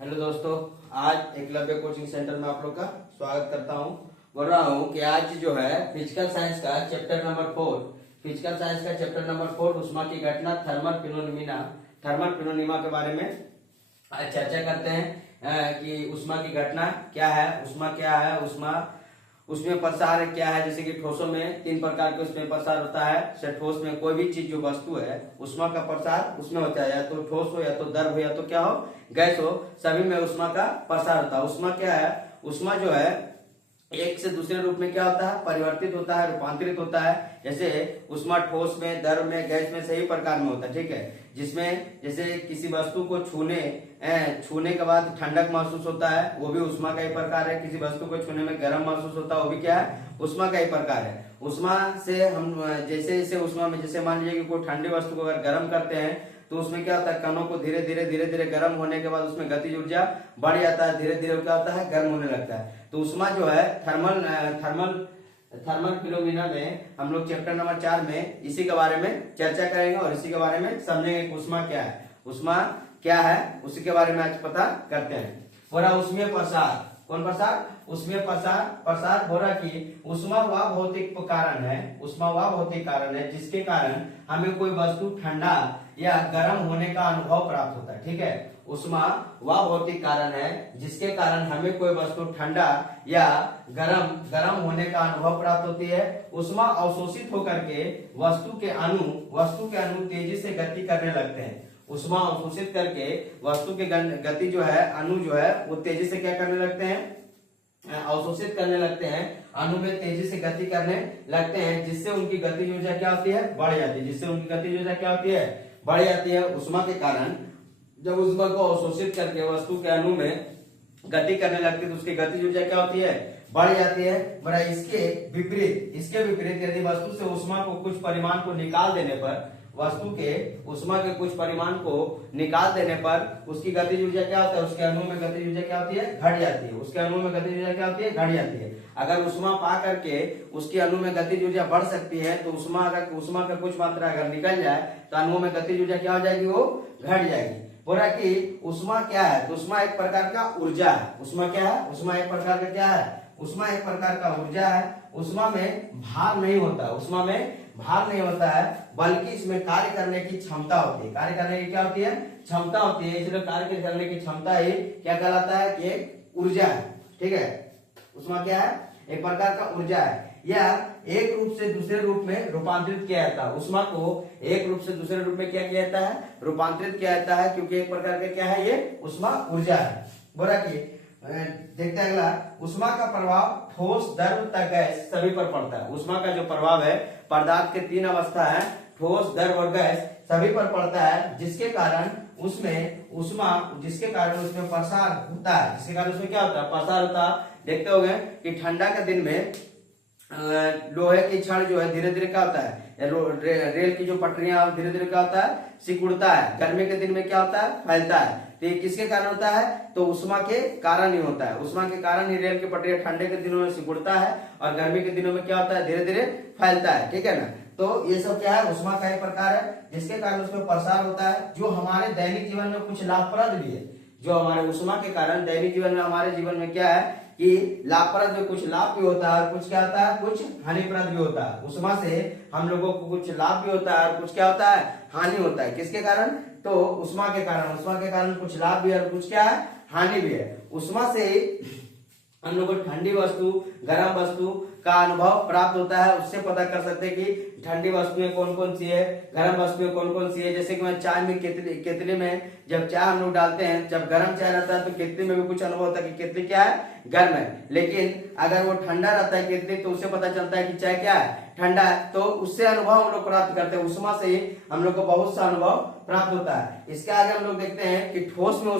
Hello दोस्तों, आज Eklavya coaching centre में आप लोग का स्वागत करता हूं। बोल रहा हूं कि आज जो है फिजिकल साइंस का चैप्टर नंबर 4 उष्मा की घटना थर्मल फिनोमिना के बारे में आज चर्चा करते हैं कि उष्मा की घटना क्या है, उसमें प्रसार क्या है। जैसे कि ठोसों में 3 प्रकार के उसमें प्रसार होता है। ठोस में कोई भी चीज जो वस्तु है उष्मा का प्रसार उसमें होता है, या तो ठोस हो, या तो द्रव हो, या तो क्या हो, गैस हो, सभी में उष्मा का प्रसार होता है। उष्मा क्या है? उष्मा जो है एक से दूसरे रूप में क्या होता है, परिवर्तित होता है, रूपांतरित होता है। जैसे उष्मा ठोस में, द्रव में, गैस में सही प्रकार में होता है, ठीक है। जिसमें जैसे किसी वस्तु को छूने के बाद ठंडक महसूस होता है, वो भी उष्मा का ही प्रकार है। किसी वस्तु को छूने में गर्म महसूस होता है, वो भी क्या है, उष्मा का ही प्रकार है। उष्मा से हम जैसे जैसे उष्मा में, जैसे मान लीजिए कि कोई ठंडी वस्तु को अगर गर्म करते हैं तो उसमें क्या होता है, कणों को धीरे धीरे गर्म होने के बाद उसमें गतिज ऊर्जा बढ़ जाता है, धीरे धीरे क्या होता है, गर्म होने लगता है। तो उष्मा जो है थर्मल फिनोमिना में हम लोग चैप्टर नंबर 4 में इसी के बारे में चर्चा करेंगे और इसी के बारे में समझेंगे कि उष्मा क्या है, उसी के बारे में आज पता करते हैं। बोला उसमें प्रसार, कौन प्रसार? उसमें प्रसार बोला कि उष्मा वह भौतिक कारण है जिसके कारण हमें कोई वस्तु ठंडा या गर्म होने का अनुभव प्राप्त होता है, ठीक है। उष्मा वह भौतिक कारण है जिसके कारण हमें कोई वस्तु ठंडा या गर्म होने का अनुभव प्राप्त होती है। उष्मा अवशोषित होकर के वस्तु के अणु तेजी से गति करने लगते हैं। उष्मा अवशोषित करके वस्तु की गति जो है, अणु जो है वो तेजी से क्या करने लगते हैं, अवशोषित करने लगते हैं, अणु में तेजी से गति करने लगते हैं, जिससे उनकी गतिज ऊर्जा क्या होती है, बढ़ जाती है। उष्मा के कारण जब उष्मा को अवशोषित करके वस्तु के अणु में गति करने लगती है तो उसकी गतिज ऊर्जा क्या होती है, बढ़ जाती है। बड़ा इसके विपरीत यदि वस्तु से उष्मा को कुछ परिमाण को निकाल देने पर, उसकी गतिज ऊर्जा क्या होता है, उसके अणु में गतिज ऊर्जा क्या होती है, घट जाती है। अगर उष्मा पा करके उसके अणु में गतिज ऊर्जा बढ़ सकती है तो उष्मा का कुछ मात्रा अगर निकल जाए तो अणु में गतिज ऊर्जा क्या हो जाएगी, वो घट जाएगी। बोला कि उष्मा क्या है, तो उष्मा एक प्रकार का ऊर्जा है। उष्मा क्या है? उष्मा एक प्रकार का क्या है? उष्मा एक प्रकार का ऊर्जा है। उष्मा में भार नहीं होता है, बल्कि इसमें कार्य करने की क्षमता होती है। कार्य करने की क्या होती है, क्षमता होती है। इसलिए कार्य करने की क्षमता ही क्या कहलाता है कि ऊर्जा है, ठीक है। उष्मा क्या है? एक प्रकार का ऊर्जा है। यह एक रूप से दूसरे रूप में रूपांतरित किया जाता है। उष्मा को एक रूप से दूसरे रूप में क्या किया जाता है, रूपांतरित किया जाता है, क्योंकि एक प्रकार का क्या है, ये उष्मा ऊर्जा है। बोला कि देखते हैं अगला, उष्मा का प्रभाव ठोस, द्रव तथा गैस सभी पर पड़ता है। उष्मा का जो प्रभाव है पदार्थ के 3 अवस्था है, ठोस, द्रव और गैस, सभी पर पड़ता है, जिसके कारण उसमें प्रसार होता है। उसमें क्या होता है, प्रसार होता है। देखते होंगे कि ठंडा के दिन में लोहे की छड़ जो है धीरे धीरे क्या होता है, रेल की जो पटरियां धीरे धीरे क्या होता है, सिकुड़ता है। गर्मी के दिन में क्या होता है, फैलता है। तो ये किसके कारण होता है, तो उष्मा के कारण ही होता है। उष्मा के कारण ही रेल की पटरियां ठंडे के दिनों में सिकुड़ता है और गर्मी के दिनों में क्या होता है, धीरे धीरे फैलता है, ठीक है ना। तो ये सब क्या है, उष्मा का एक प्रकार है जिसके कारण उसमें प्रसार होता है, जो हमारे दैनिक जीवन में कुछ लाभप्रद भी है। जो हमारे उष्मा के कारण दैनिक जीवन में, हमारे जीवन में क्या है कि लाभप्रद में कुछ लाभ भी होता है और कुछ क्या होता है, कुछ हानिप्रद भी होता है। उष्मा से हम लोगों को कुछ लाभ भी होता है और कुछ क्या होता है, हानि होता है। किसके कारण, तो उष्मा के कारण कुछ लाभ भी है और कुछ क्या है, हानि भी है। उष्मा से हम लोग को ठंडी वस्तु, गर्म वस्तु का अनुभव प्राप्त होता है। उससे पता कर सकते हैं कि ठंडी वस्तुएं कौन कौन सी है, गर्म वस्तुएं कौन कौन सी है। जैसे कि मैं चाय में केतली में जब चाय हम लोग डालते हैं, जब गर्म चाय रहता है तो केतली में भी कुछ अनुभव होता है कि केतली क्या है, गर्म है। लेकिन अगर वो ठंडा रहता है केतली, तो उससे पता चलता है कि चाय क्या है, ठंडा है। तो उससे अनुभव हम लोग प्राप्त करते हैं। उष्मा से ही हम लोग को बहुत सा अनुभव प्राप्त होता है। इसके आगे हम लोग देखते हैं कि ठोस में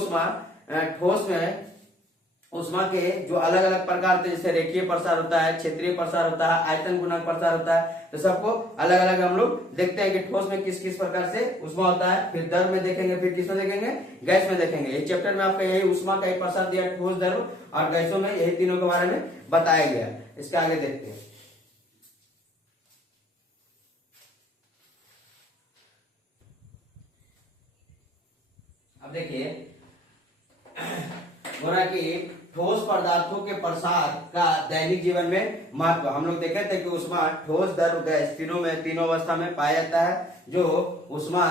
उष्मा के जो अलग अलग प्रकार थे, जैसे रेखीय प्रसार होता है, क्षेत्रीय प्रसार होता है, आयतन गुणक प्रसार होता है। तो सबको अलग अलग हम लोग देखते हैं कि ठोस में किस किस प्रकार से उष्मा होता है। फिर द्रव में देखेंगे, फिर किसमें देखेंगे, गैस में देखेंगे। इस चैप्टर में आपका यही उष्मा का ही प्रसार दिया, ठोस, द्रव और गैसों में, यही तीनों के बारे में बताया गया। इसके आगे देखते हैं। अब देखिए हो रहा कि ठोस पदार्थों के प्रसार का दैनिक जीवन में महत्व। हम लोग देखे थे कि ऊष्मा ठोस, द्रव, गैस तीनों अवस्था में पाया जाता है। जो ऊष्मा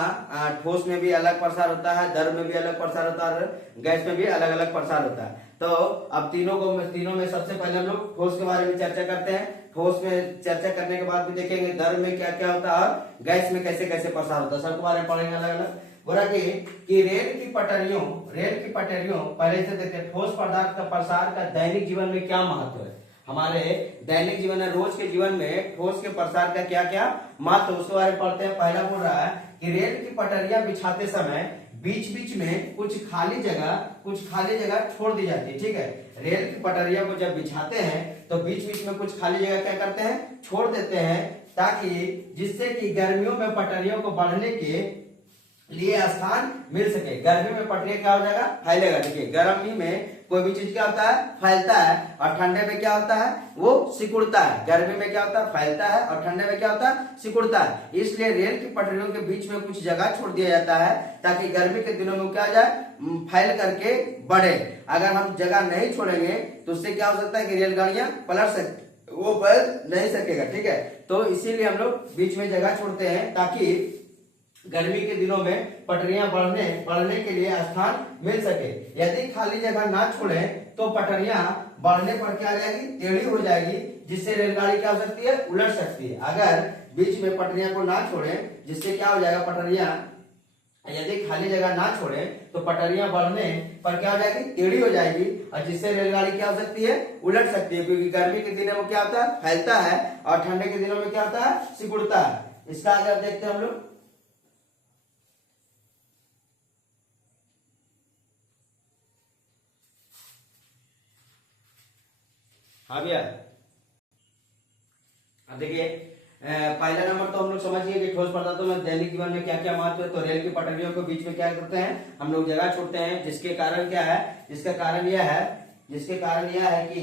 ठोस में भी अलग प्रसार होता है, द्रव में भी अलग प्रसार होता है, गैस में भी अलग अलग प्रसार होता है। तो अब तीनों में सबसे पहले हम लोग ठोस के बारे में चर्चा करते हैं। ठोस में चर्चा करने के बाद भी देखेंगे द्रव में क्या क्या होता है और गैस में कैसे कैसे प्रसार होता है, सबके बारे में पढ़ेंगे अलग अलग। बोला कि रेल की पटरियों पहले से देखते हैं ठोस पदार्थ का प्रसार का दैनिक जीवन में क्या महत्व है। हमारे दैनिक जीवन में, रोज के जीवन में ठोस के प्रसार का क्या क्या महत्व, उसके बारे में पढ़ते हैं। पहला बोल रहा है कि रेल की पटरियां बिछाते समय बीच बीच में कुछ खाली जगह छोड़ दी जाती है। ठीक है, रेल की पटरियां को जब बिछाते हैं तो बीच बीच में कुछ खाली जगह क्या करते हैं, छोड़ देते हैं, ताकि जिससे कि गर्मियों में पटरियों को बढ़ने के लिए स्थान मिल सके। गर्मी में पटरियां क्या हो जाएगा, फैलेगा। देखिए, गर्मी में कोई भी चीज क्या होता है, फैलता है, और ठंडे में क्या होता है, वो सिकुड़ता है। गर्मी में क्या होता है, फैलता है, और ठंडे में क्या होता है, सिकुड़ता है। इसलिए रेल की पटरियों के बीच में कुछ जगह छोड़ दिया जाता है ताकि गर्मी के दिनों में क्या जाए, फैल करके बढ़े। अगर हम जगह नहीं छोड़ेंगे तो उससे क्या हो सकता है कि रेलगाड़ियां वो बढ़ नहीं सकेगा। ठीक है, तो इसीलिए हम लोग बीच में जगह छोड़ते हैं ताकि गर्मी के दिनों में पटरियां बढ़ने के लिए स्थान मिल सके। यदि खाली जगह ना छोड़े तो पटरियां बढ़ने पर क्या आ जाएगी, टेढ़ी हो जाएगी, जिससे रेलगाड़ी क्या हो सकती है, उलट सकती है। अगर बीच में पटरियां को ना छोड़े, जिससे क्या हो जाएगा, पटरियां यदि खाली जगह ना छोड़े तो पटरियां बढ़ने पर क्या हो जाएगी, टेढ़ी हो जाएगी, और जिससे रेलगाड़ी क्या हो सकती है, उलट सकती है। क्योंकि गर्मी के दिनों में क्या होता है, फैलता है, और ठंडे के दिनों में क्या होता है, सिकुड़ता है। इसका आगे आप देखते हैं हम लोग। हाँ भैया, अब देखिए, पहला नंबर तो हम लोग समझ गए कि ठोस पदार्थों में दैनिक जीवन में क्या क्या महत्व है। तो रेल की पटरियों के बीच में क्या करते हैं, हम लोग जगह छोड़ते हैं, जिसके कारण क्या है, जिसके कारण यह है कि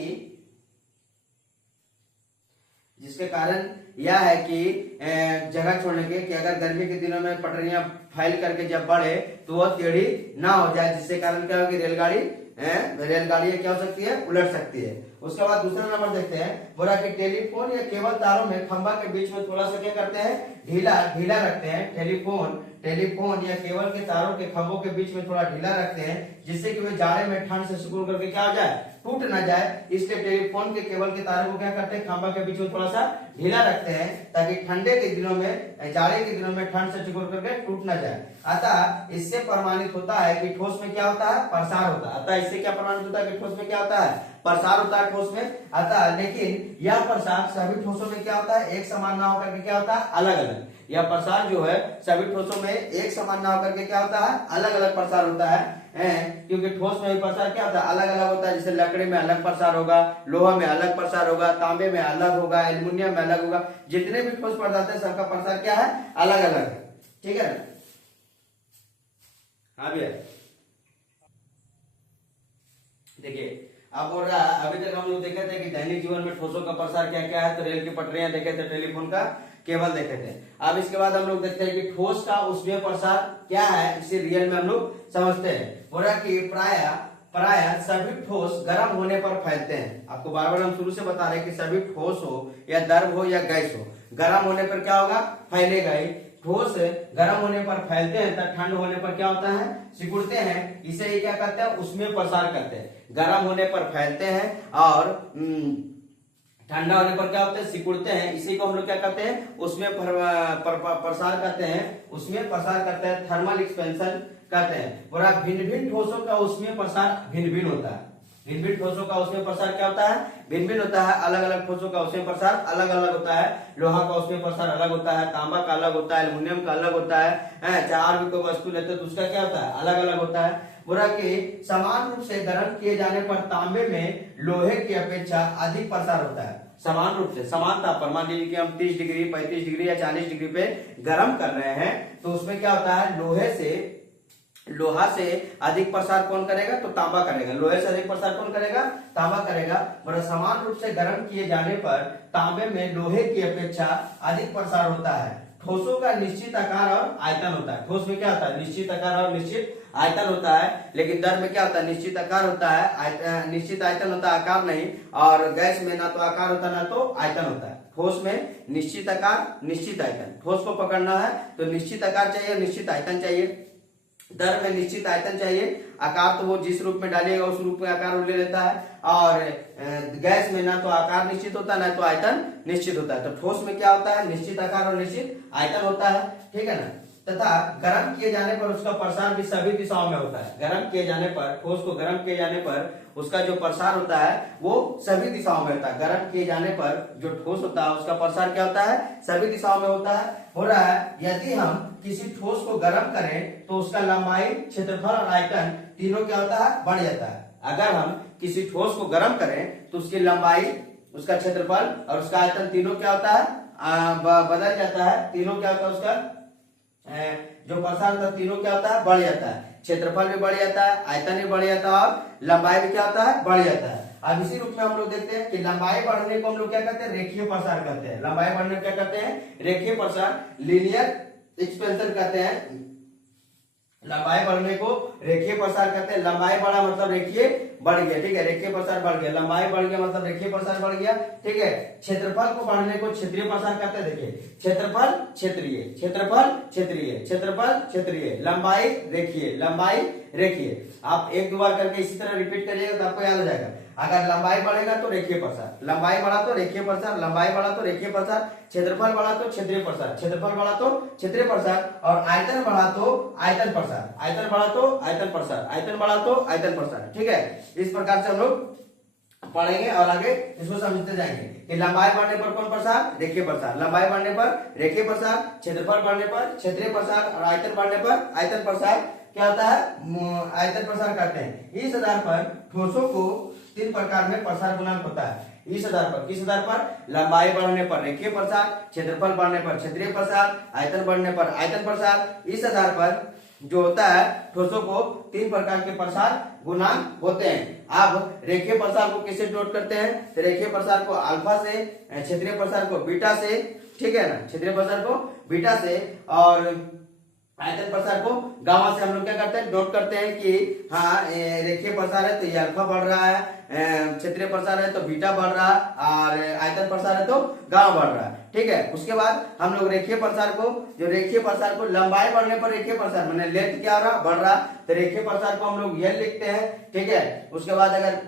जगह छोड़ने के कि अगर गर्मी के दिनों में पटरियां फैल करके जब बढ़े तो वह टेढ़ी ना हो जाए, जिससे कारण क्या होगी, रेलगाड़ियां क्या हो सकती है, उलट सकती है। उसके बाद दूसरा नंबर देखते हैं। बोला कि टेलीफोन या केबल तारों में खंभा के बीच में थोड़ा सा क्या करते हैं, ढीला रखते हैं। टेलीफोन या केबल के तारों के खंभों के बीच में थोड़ा ढीला रखते हैं, जिससे कि वे जाड़े में ठंड से सिकुड़ करके क्या हो जाए, टूट ना जाए। इसलिए टेलीफोन के केबल के तारों को क्या करते हैं, खंभा के बीच में थोड़ा सा ढीला रखते हैं, ताकि ठंडे के दिनों में, जाड़े के दिनों में ठंड से सिकुड़ करके टूट ना जाए। अतः इससे प्रमाणित होता है कि ठोस में क्या होता है, प्रसार होता है। अतः इससे क्या प्रमाणित होता है कि ठोस में क्या होता है, प्रसार होता है ठोस में। अतः लेकिन यह प्रसार सभी ठोसों में क्या होता है, एक समान ना होकर के क्या होता है, अलग अलग। यह प्रसार जो है सभी ठोसों में एक समान ना होकर के क्या होता है, अलग अलग प्रसार होता है। क्योंकि ठोस में भी प्रसार क्या होता है, अलग अलग होता है। जैसे लकड़ी में अलग प्रसार होगा, लोहा में अलग प्रसार होगा, तांबे में अलग होगा, एल्युमिनियम में अलग होगा। जितने भी ठोस पदार्थ है सबका प्रसार क्या है, अलग अलग है। ठीक है ना। हाँ भैया, देखिए, अब बोल रहा है, अभी तक हम लोग देखे थे कि दैनिक जीवन में ठोसों का प्रसार क्या क्या है। तो रेल की पटरियां देखे थे, टेलीफोन का केबल देखे थे। अब इसके बाद हम लोग देखते हैं कि ठोस का ऊष्मीय प्रसार क्या है, इसे रियल में हम लोग समझते हैं। बोल रहा कि प्राय सभी ठोस गर्म होने पर फैलते हैं। आपको बार बार हम शुरू से बता रहे हैं कि सभी ठोस हो या द्रव हो या गैस हो, गर्म होने पर क्या होगा, फैलेगा ही। ठोस गर्म होने पर फैलते हैं, तब ठंड होने पर क्या होता है, सिकुड़ते हैं। इसे ही क्या कहते हैं, ऊष्मीय प्रसार कहते हैं। गर्म होने पर फैलते हैं और ठंडा होने पर क्या होते हैं, सिकुड़ते हैं। इसी को हम लोग क्या कहते हैं, ऊष्मीय प्रसार कहते हैं। ऊष्मीय प्रसार कहते हैं, थर्मल एक्सपेंशन कहते हैं। और भिन्न भिन्न ठोसों का ऊष्मीय प्रसार भिन्न भिन्न होता है। भिन्न भिन्न ठोसों का ऊष्मीय प्रसार क्या होता है, भिन्न भिन्न होता है। अलग अलग ठोसों का ऊष्मीय प्रसार अलग अलग होता है। लोहा का ऊष्मीय प्रसार अलग होता है, तांबा का अलग होता है, एल्युमिनियम का अलग होता है। चार भी कोई वस्तु लेते तो उसका क्या होता है, अलग अलग होता है। बोला कि समान रूप से गर्म किए जाने पर तांबे में लोहे की अपेक्षा अधिक प्रसार होता है। समान रूप से, समान तापमान, मान लीजिए कि हम 30 डिग्री 35 डिग्री या 40 डिग्री पे गर्म कर रहे हैं, तो उसमें क्या होता है, लोहा से अधिक प्रसार कौन करेगा, तो तांबा करेगा। लोहे से अधिक प्रसार कौन करेगा, तांबा करेगा। और समान रूप से गर्म किए जाने पर तांबे में लोहे की अपेक्षा अधिक प्रसार होता है। ठोसों का निश्चित आकार और आयतन होता है। ठोस में क्या होता है, निश्चित आकार और निश्चित आयतन होता है, लेकिन द्रव में क्या होता है, निश्चित आकार होता है, निश्चित आयतन होता है, आकार नहीं। और गैस में ना तो आकार होता है ना तो आयतन होता है। ठोस में निश्चित आकार निश्चित आयतन, ठोस को पकड़ना है तो निश्चित आकार चाहिए, निश्चित आयतन चाहिए। द्रव में निश्चित आयतन चाहिए, आकार तो वो जिस रूप में डालिएगा उस रूप में आकार वो ले लेता है। और गैस में ना तो आकार निश्चित होता है ना तो आयतन निश्चित होता है। तो ठोस में क्या होता है, निश्चित आकार और निश्चित आयतन होता है, ठीक है ना। तथा गर्म किए जाने पर उसका प्रसार भी सभी दिशाओं में होता है। गर्म किए जाने पर, ठोस को गर्म किए जाने पर उसका जो प्रसार होता है वो सभी दिशाओं में होता है। गर्म किए जाने पर जो ठोस होता है उसका प्रसार क्या होता है, सभी दिशाओं में होता है, हो रहा है। यदि हम किसी ठोस को गर्म करें तो उसका लंबाई, क्षेत्रफल और आयतन तीनों क्या होता है, बढ़ जाता है। अगर हम किसी ठोस को गर्म करें तो उसकी लंबाई, उसका क्षेत्रफल और उसका आयतन तीनों क्या होता है, बदल जाता है। तीनों क्या होता है, उसका जो प्रसार होता है तीनों क्या होता है, बढ़ जाता है। क्षेत्रफल भी बढ़ जाता है, आयतन भी बढ़ जाता है और लंबाई भी क्या होता है, बढ़ जाता है। अब इसी रूप में हम लोग देखते हैं कि लंबाई बढ़ने को हम लोग क्या कहते हैं, रेखीय प्रसार कहते हैं। लंबाई बढ़ने को क्या कहते हैं, रेखीय प्रसार, लीनियर एक्सपेंशन कहते हैं। लंबाई बढ़ने को रेखीय प्रसार कहते हैं। लंबाई बढ़ा मतलब रेखीय बढ़ गया, ठीक है, रेखीय प्रसार बढ़ गया। लंबाई बढ़ गया मतलब रेखीय प्रसार बढ़ गया, ठीक है। क्षेत्रफल को बढ़ने को क्षेत्रीय प्रसार कहते हैं। देखिए, क्षेत्रफल क्षेत्रीय, क्षेत्रफल क्षेत्रीय, क्षेत्रफल क्षेत्रीय, लंबाई रेखीय, लंबाई रेखीय। आप एक दो बार करके इसी तरह रिपीट करिएगा तो आपको याद हो जाएगा। अगर लंबाई बढ़ेगा तो रेखीय प्रसार, लंबाई बढ़ा तो रेखीय प्रसार, लंबाई बढ़ा तो रेखीय प्रसार, क्षेत्रफल बढ़ा तो क्षेत्रीय प्रसार, क्षेत्रफल बढ़ा तो क्षेत्रीय प्रसार, और आयतन बढ़ा तो आयतन प्रसार, आयतन बढ़ा तो आयतन प्रसार, आयतन बढ़ा तो आयतन प्रसार, ठीक है। इस प्रकार से हम लोग पढ़ेंगे और आगे इसको समझते जाएंगे कि लंबाई बढ़ने पर कौन प्रसार, रेखीय प्रसार, लंबाई बढ़ने पर रेखीय प्रसार, क्षेत्रफल बढ़ने पर क्षेत्रीय प्रसार और आयतन बढ़ने पर आयतन प्रसार क्या होता है, आयतन प्रसार करते हैं। इस आधार पर ठोसों को तीन प्रकार में प्रसार गुणांक होता है। इस आधार पर, किस आधार पर, लंबाई बढ़ने पर रेखीय प्रसार, क्षेत्रफल बढ़ने पर क्षेत्रीय प्रसार, आयतन बढ़ने पर आयतन प्रसार। इस आधार पर जो होता है ठोसों को तीन प्रकार के प्रसार गुणांक होते हैं। अब रेखीय प्रसार को किससे डिनोट करते हैं, तो रेखीय प्रसार को अल्फा से, क्षेत्रीय प्रसार को बीटा से, ठीक है ना, क्षेत्रीय प्रसार को बीटा से, और आयतन प्रसार को गामा से हम लोग क्या करते हैं, नोट करते हैं कि हाँ रेखीय प्रसार है तो ये अल्फा बढ़ रहा है, क्षेत्रीय प्रसार है तो बीटा बढ़ रहा है, और आयतन प्रसार है तो गामा बढ़ रहा है, ठीक है। उसके बाद हम लोग रेखीय प्रसार को, जो रेखीय प्रसार को लंबाई बढ़ने पर रेखीय प्रसार मैंने लेंथ क्या हो रहा, बढ़ रहा, तो रेखीय प्रसार को हम लोग एल लिखते हैं, ठीक है। उसके बाद अगर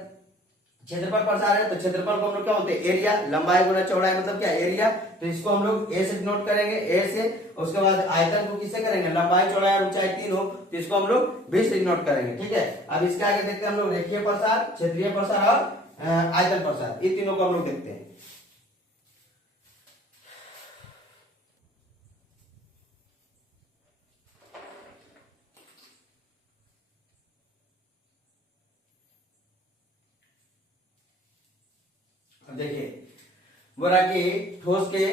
क्षेत्रफल प्रसार है तो क्षेत्रफल को हम लोग क्या बोलते हैं, एरिया, लंबाई गुना चौड़ाई मतलब क्या, एरिया, तो इसको हम लोग ए से नोट करेंगे, ए से। उसके बाद आयतन को किससे करेंगे, लंबाई चौड़ाई और ऊंचाई तीन हो तो इसको हम लोग बी से नोट करेंगे, ठीक है। अब इसके आगे देखते हैं हम लोग रेखीय प्रसार, क्षेत्रीय प्रसार और आयतन प्रसार, ये तीनों को हम लोग देखते हैं। देखिए, बोला कि ठोस के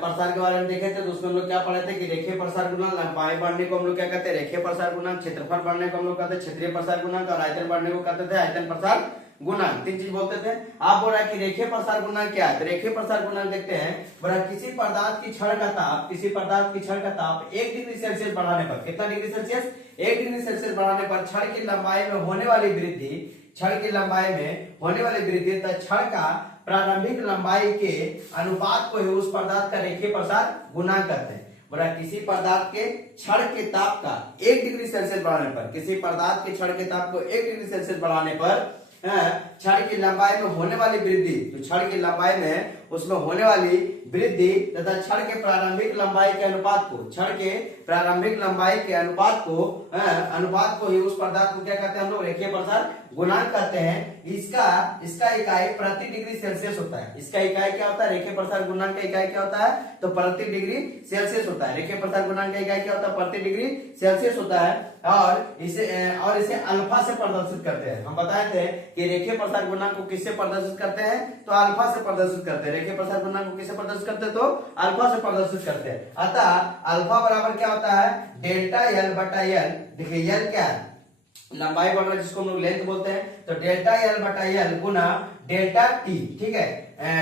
प्रसार के बारे में देखे थे तो उसमें हम लोग क्या पढ़े थे कि रेखीय प्रसार गुणांक, लंबाई बढ़ने को हम लोग क्या कहते हैं, रेखीय प्रसार गुणांक, क्षेत्रफल बढ़ने को हम लोग कहते हैं क्षेत्रीय प्रसार गुणांक, और आयतन बढ़ने को कहते थे आयतन प्रसार गुणांक। तीन चीज बोलते थे। आप बोल रहा है कि रेखीय प्रसार गुणांक क्या है, तो रेखीय प्रसार गुणांक देखते हैं। बोला किसी पदार्थ की क्षण का ताप, किसी पदार्थ की क्षण का ताप 1 डिग्री सेल्सियस बढ़ाने पर, कितना डिग्री सेल्सियस, 1 डिग्री सेल्सियस बढ़ाने पर क्षण की लंबाई में होने वाली वृद्धि, क्षण की लंबाई में होने वाली वृद्धि तथा क्षण का प्रारंभिक लंबाई के अनुपात को ही उस पदार्थ का रेखीय प्रसार गुणांक कहते हैं। बोला किसी पदार्थ के क्षण के ताप का 1 डिग्री सेल्सियस बढ़ाने पर, किसी पदार्थ के क्षण के ताप को 1 डिग्री सेल्सियस बढ़ाने पर क्षण की लंबाई में होने वाली वृद्धि, तो क्षण की लंबाई में उसमें होने वाली वृद्धि तथा क्षण के प्रारंभिक लंबाई के अनुपात को, क्षण के प्रारंभिक लंबाई के अनुपात को ही उस पदार्थ को क्या कहते हैं हम लोग, रेखीय प्रसार गुणांक कहते हैं। इसका इकाई प्रति डिग्री सेल्सियस होता है। इसका इकाई क्या होता है, रेखीय प्रसार गुणांक का इकाई क्या होता है, तो प्रति डिग्री सेल्सियस होता है। रेखीय प्रसार गुणांक का इकाई क्या होता है, प्रति डिग्री सेल्सियस होता है, और इसे अल्फा से प्रदर्शित करते हैं। हम बताए थे कि रेखीय प्रसार गुणांक को किससे प्रदर्शित करते हैं, तो अल्फा से प्रदर्शित करते हैं। रेखीय प्रसार गुणांक को किससे प्रदर्शित करते हैं, तो अल्फा से प्रदर्शित करते हैं। अतः अल्फा बराबर क्या होता है, डेल्टा एल बटा एल। देखिए एल क्या है, लंबाई बढ़ रहा है जिसको हम लोग लेंथ बोलते हैं, तो डेल्टा एल बटा एल गुना डेल्टा टी, ठीक है,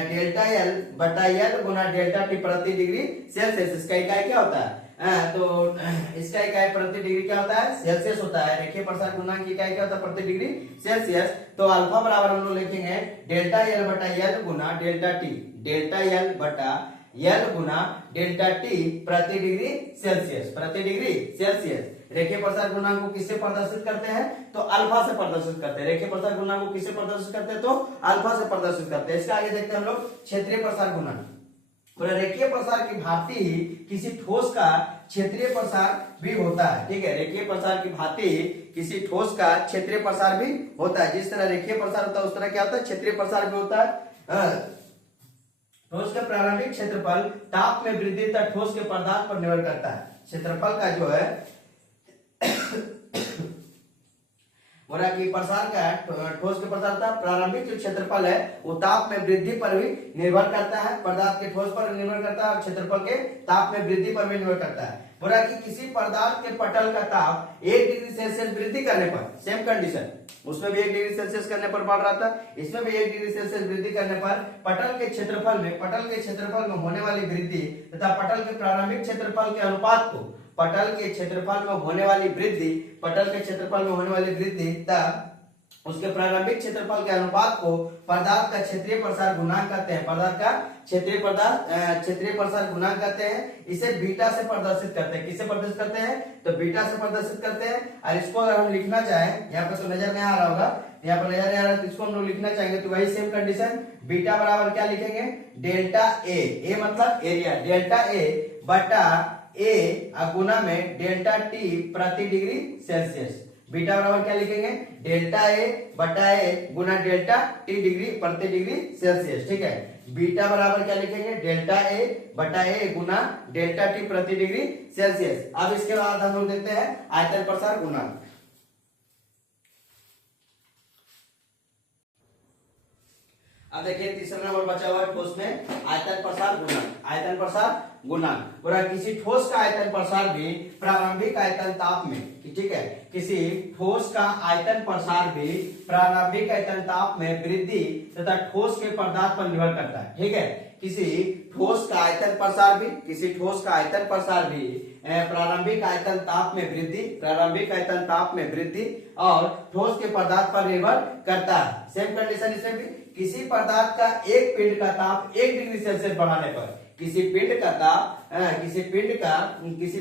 डेल्टा एल बटा एल गुना डेल्टा टी प्रति डिग्री सेल्सियस। इसका इकाई क्या होता है? तो इसका इकाई प्रति डिग्री क्या होता है? सेल्सियस होता है। रेखीय प्रसार गुणांक की इकाई क्या होता है? प्रति डिग्री सेल्सियस। तो अल्फा बराबर हम लोग लिखेंगे डेल्टा एल बटा एल गुना डेल्टा टी, डेल्टा एल बटा एल गुना डेल्टा टी प्रति डिग्री सेल्सियस, प्रति डिग्री सेल्सियस। रेखीय प्रसार गुणांक को किससे प्रदर्शित करते हैं? तो अल्फा से प्रदर्शित करते हैं। रेखीय प्रसार गुणांक को किससे प्रदर्शित करते हैं? तो अल्फा से प्रदर्शित करते हैं। इसका आगे देखते हैं हम लोग क्षेत्रीय प्रसार गुणांक। रेखीय प्रसार की भांति ही किसी ठोस का क्षेत्रीय प्रसार भी होता है, ठीक है। रेखीय प्रसार की भांति ही किसी ठोस का क्षेत्रीय प्रसार भी होता है। जिस तरह रेखीय प्रसार होता है उस तरह क्या होता है? क्षेत्रीय प्रसार भी होता है। ठोस का प्रारंभिक क्षेत्रफल ताप में वृद्धि तथा ठोस के पदार्थ पर निर्भर करता है। क्षेत्रफल का जो है बोला कि प्रसार का ठोस के प्रसार का प्रारंभिक जो क्षेत्रफल है वो ताप में वृद्धि पर भी निर्भर करता है, पदार्थ के ठोस पर निर्भर करता है और क्षेत्रफल के ताप में वृद्धि पर भी निर्भर करता है। बोला कि किसी पदार्थ के पटल का ताप 1 डिग्री सेल्सियस वृद्धि करने पर, सेम कंडीशन, उसमें भी 1 डिग्री सेल्सियस करने पर बढ़ रहा था, इसमें भी 1 डिग्री सेल्सियस वृद्धि करने पर पटल के क्षेत्रफल में होने वाली वृद्धि तथा पटल के प्रारंभिक क्षेत्रफल के अनुपात को, पटल के क्षेत्रफल में होने वाली वृद्धि, पटल के क्षेत्रफल में होने वाली वृद्धि तथा उसके प्रारंभिक क्षेत्रफल के अनुपात को पदार्थ का क्षेत्रीय प्रसार गुणांक कहते हैं। पदार्थ का क्षेत्रीय प्रसार गुणांक कहते हैं। इसे बीटा से प्रदर्शित करते हैं। किससे प्रदर्शित करते हैं? तो बीटा से प्रदर्शित करते हैं। और इसको अगर हम लिखना चाहें, यहाँ पे तो नजर नहीं आ रहा होगा, यहाँ पर नजर नहीं आ रहा है, तो इसको हम लोग लिखना चाहेंगे तो वही सेम कंडीशन, बीटा बराबर क्या लिखेंगे? डेल्टा ए मतलब एरिया, डेल्टा ए बटा ए गुना में डेल्टा टी प्रति डिग्री सेल्सियस। बीटा बराबर क्या लिखेंगे? डेल्टा ए बटा ए गुना डेल्टा टी डिग्री प्रति डिग्री सेल्सियस, ठीक है। बीटा बराबर क्या लिखेंगे? डेल्टा ए बटा ए गुना डेल्टा टी प्रति डिग्री सेल्सियस। अब इसके बाद हम लोग देखते हैं आयतन प्रसार गुणांक। अब देखिए तीसरा नंबर बचा हुआ है ठोस में आयतन प्रसार गुणांक। आयतन प्रसार गुणांक बोला किसी ठोस का आयतन प्रसार भी प्रारंभिक आयतन ताप में, ठीक है, किसी ठोस का आयतन प्रसार भी प्रारंभिक आयतन ताप में वृद्धि तथा ठोस के पदार्थ पर निर्भर करता है, ठीक है। किसी ठोस का आयतन प्रसार भी प्रारंभिक आयतन ताप में वृद्धि और ठोस के पदार्थ पर निर्भर करता है। सेम कंडीशन इसमें भी, किसी पदार्थ का एक पिंड का ताप 1 डिग्री सेल्सियस बढ़ाने पर, किसी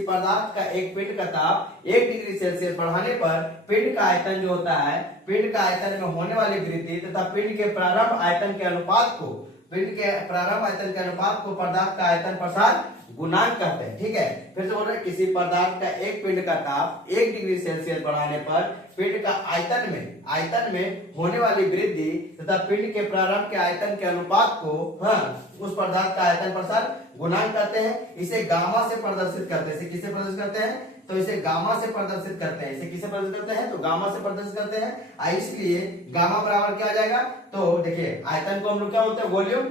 पदार्थ का एक पिंड का ताप 1 डिग्री सेल्सियस बढ़ाने पर पिंड का आयतन जो होता है, पिंड का आयतन में होने वाली वृद्धि तथा पिंड के प्रारंभ आयतन के अनुपात को पदार्थ का आयतन प्रसार गुणांक कहते हैं, ठीक है। फिर से बोल रहे हैं किसी पदार्थ का एक पिंड का ताप 1 डिग्री सेल्सियस बढ़ाने पर पिंड का आयतन में होने वाली वृद्धि तथा पिंड के प्रारंभ के आयतन के अनुपात को उस पदार्थ का आयतन प्रसार गुणांक कहते हैं। इसे गामा से प्रदर्शित करते हैं। इसे किससे प्रदर्शित करते हैं? तो इसे गामा से प्रदर्शित करते हैं। इसे किससे प्रदर्शित करते हैं? तो गामा से प्रदर्शित करते हैं। इसलिए गामा बराबर क्या आ जाएगा? तो देखिए आयतन को हम लोग क्या बोलते हैं? वॉल्यूम।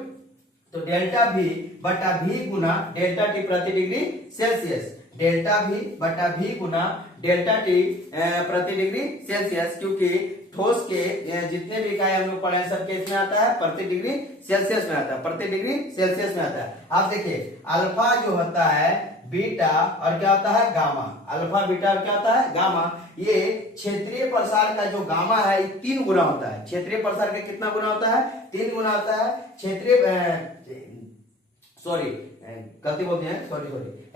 तो डेल्टा भी बटा भी गुना डेल्टा टी प्रति डिग्री सेल्सियस, डेल्टा भी बटा भी गुना डेल्टा टी प्रति डिग्री सेल्सियस, क्योंकि ठोस के जितने भी इकाई हम लोग पढ़े हैं सबके इसमें आता है प्रति डिग्री सेल्सियस में आता है, प्रति डिग्री सेल्सियस में आता है। आप देखिए अल्फा जो होता है, बीटा और क्या होता है? गामा। अल्फा बीटा और क्या होता है? गामा। ये क्षेत्रीय प्रसार का जो गामा है 3 गुना होता है। क्षेत्रीय प्रसार का कितना गुना होता है? 3 गुना होता है।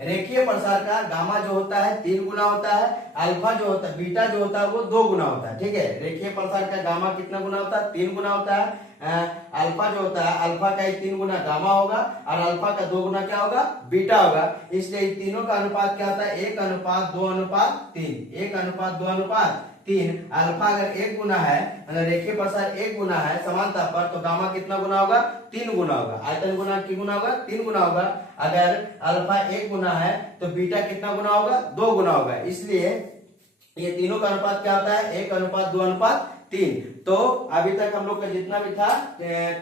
रेखीय प्रसार का गामा जो होता है 3 गुना होता है। अल्फा जो होता है, बीटा जो होता है वो 2 गुना होता है, ठीक है। रेखीय प्रसार का गामा कितना गुना होता है? 3 गुना होता है। अल्फा जो होता है, अल्फा का 3 गुना गामा होगा और अल्फा का 2 गुना क्या होगा? बीटा होगा। इसलिए तीनों का अनुपात क्या होता है? 1:2:3, 1:2:3। अल्फा अगर 1 गुना है, रेखीय प्रसार 1 गुना है समानता पर, तो गामा कितना गुना होगा? 3 गुना होगा। आयतन गुना की गुना होगा? 3 गुना होगा। अगर अल्फा 1 गुना है तो बीटा कितना गुना होगा? 2 गुना होगा। इसलिए ये तीनों का अनुपात क्या होता है? 1:2:3। तो अभी तक हम लोग का जितना भी था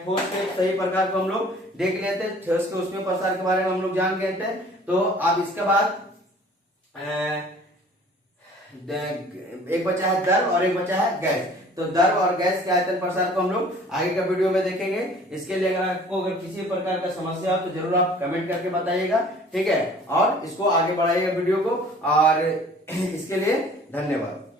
ठोस के सही प्रकार को हम लोग देख लेते, ठोस के उसमें प्रसार के बारे में हम लोग जान गए थे। तो अब इसके बाद एक बचा है द्रव और एक बचा है गैस। तो द्रव और गैस के आयतन प्रसार को हम लोग आगे का वीडियो में देखेंगे। इसके लिए अगर आपको अगर किसी प्रकार का समस्या हो तो जरूर आप कमेंट करके बताइएगा, ठीक है, और इसको आगे बढ़ाइएगा वीडियो को, और इसके लिए धन्यवाद।